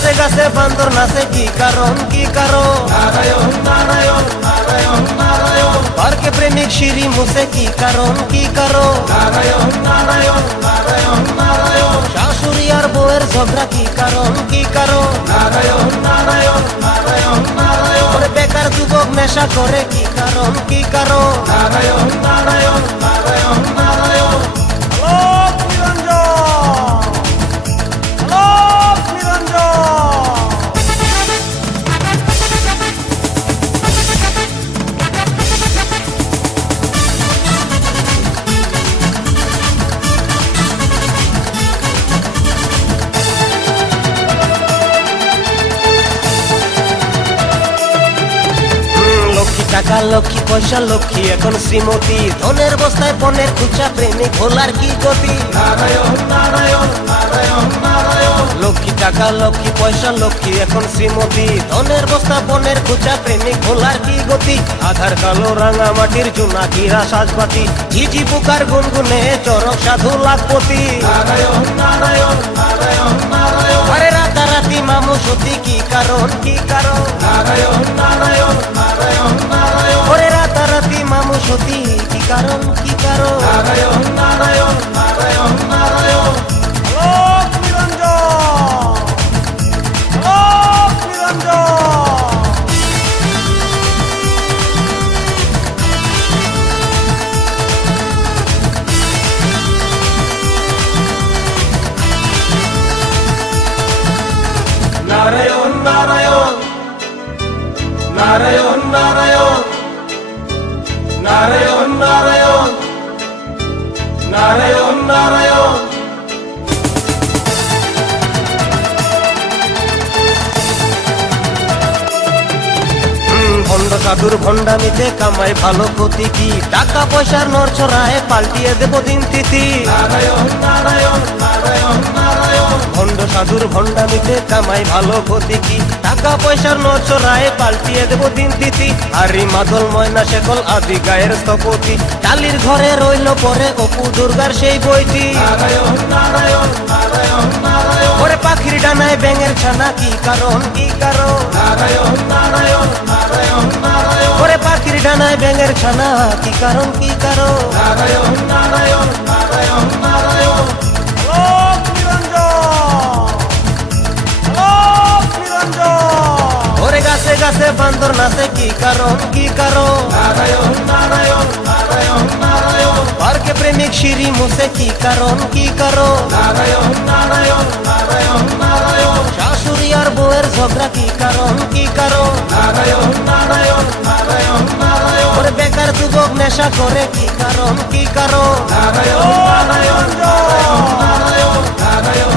গাছে গাছে বান্দর নাচে কি কারণ কি কারণ? নারায়ণ নারায়ণ নারায়ণ নারায়ণ। পার্কে প্রেমিক সিঁড়ি মুছে কি কারণ কি কারণ? নারায়ণ নারায়ণ নারায়ণ নারায়ণ। শাশুড়ি আর বউয়ের ঝগড়া কি কারণ কি কারণ? নারায়ণ নারায়ণ নারায়ণ নারায়ণ। ওরে বেকার যুবক নেশা করে কি কারণ কি কারণ? নারায়ণ নারায়ণ নারায়ণ নারায়ণ। আলোক নিরঞ্জন, আলোক নিরঞ্জন। লক্ষ্মী টাকা লক্ষ্মী পয়সা লক্ষ্মী এখন শ্রীমতী, ধনের বস্তায় পনের খুচা প্রেমিক ভোলার কি গতি? নারায়ণ নারায়ণ নারায়ণ নারায়ণ। লক্ষ্মী টাকা লক্ষ্মী পয়সা লক্ষ্মী এখন শ্রীমতী, ধনের বস্তা পনের খুচা প্রেমিক ভোলার কি গতি? আধার কালো রাঙা মাটির জোনাকিরা সাজপাতি, ঝিঝি পোকার গুনগুনে চরক সাধু লাখপতি। নারায়ণ নারায়ণ নারায়ণ নারায়ণ। আরে রাতারাতি মামু সতী কি কারণ কি কারণ? নারায়ণ নারায়ণ নারায়ণ নারায়ণ। ওরে রাতারাতি মামু সতী কি কারণ কি কারণ? নারায়ণ নারায়ণ নারায়ণ নারায়ণ। আলোক নিরঞ্জন, আলোক নিরঞ্জন। নারায়ণ নারায়ণ নারায়ণ নারায়ণ নারায়ণ নারায়ণ নারায়ণ নারায়ণ। ভণ্ড সাধুর ভণ্ডামিতে কামাই ভালো ক্ষতি কি? টাকা পয়সার নড়ছড়ায় পাল্টিয়ে দেব দিন তিথি। নারায়ণ নারায়ণ নারায়ণ নারায়ণ। ভণ্ড সাধুর ভণ্ডামিতে কামাই ভালো ক্ষতি কি? টাকা পয়সার নড়ছড়ায় পাল্টিয়ে দেব দিন তিথি। হারি মাদল ময়না শেকল আদি গায়ের স্থপতি, টালির ঘরে রইল পরে অপু দুর্গার সেই বইটি। নারায়ণ নারায়ণ নারায়ণ নারায়ণ। ওরে পাখির ডানায় ব্যাঙের ছানা কি কারণ কি কারণ? নারায়ণ নারায়ণ নারায়ণ নারায়ণ। ওরে পাখির ডানায় ব্যাঙের ছানা কি কারণ কি কারণ? নারায়ণ নারায়ণ নারায়ণ নারায়ণ। আলোক নিরঞ্জন, আলোক নিরঞ্জন। ওরে গাছে গাছে বান্দর নাচে কি কারণ কি কারণ? নারায়ণ নারায়ণ নারায়ণ নারায়ণ। পার্কে প্রেমিক সিঁড়ি মুছে কি কারণ কি কারণ? নারায়ণ নারায়ণ নারায়ণ নারায়ণ। শাশুড়ি আর বউয়ের ঝগড়া কি কারণ কি কারণ? নারায়ণ নারায়ণ নারায়ণ নারায়ণ। ওরে বেকার যুবক নেশা করে কি কারণ কি কারণ? নারায়ণ নারায়ণ নারায়ণ নারায়ণ নারায়ণ।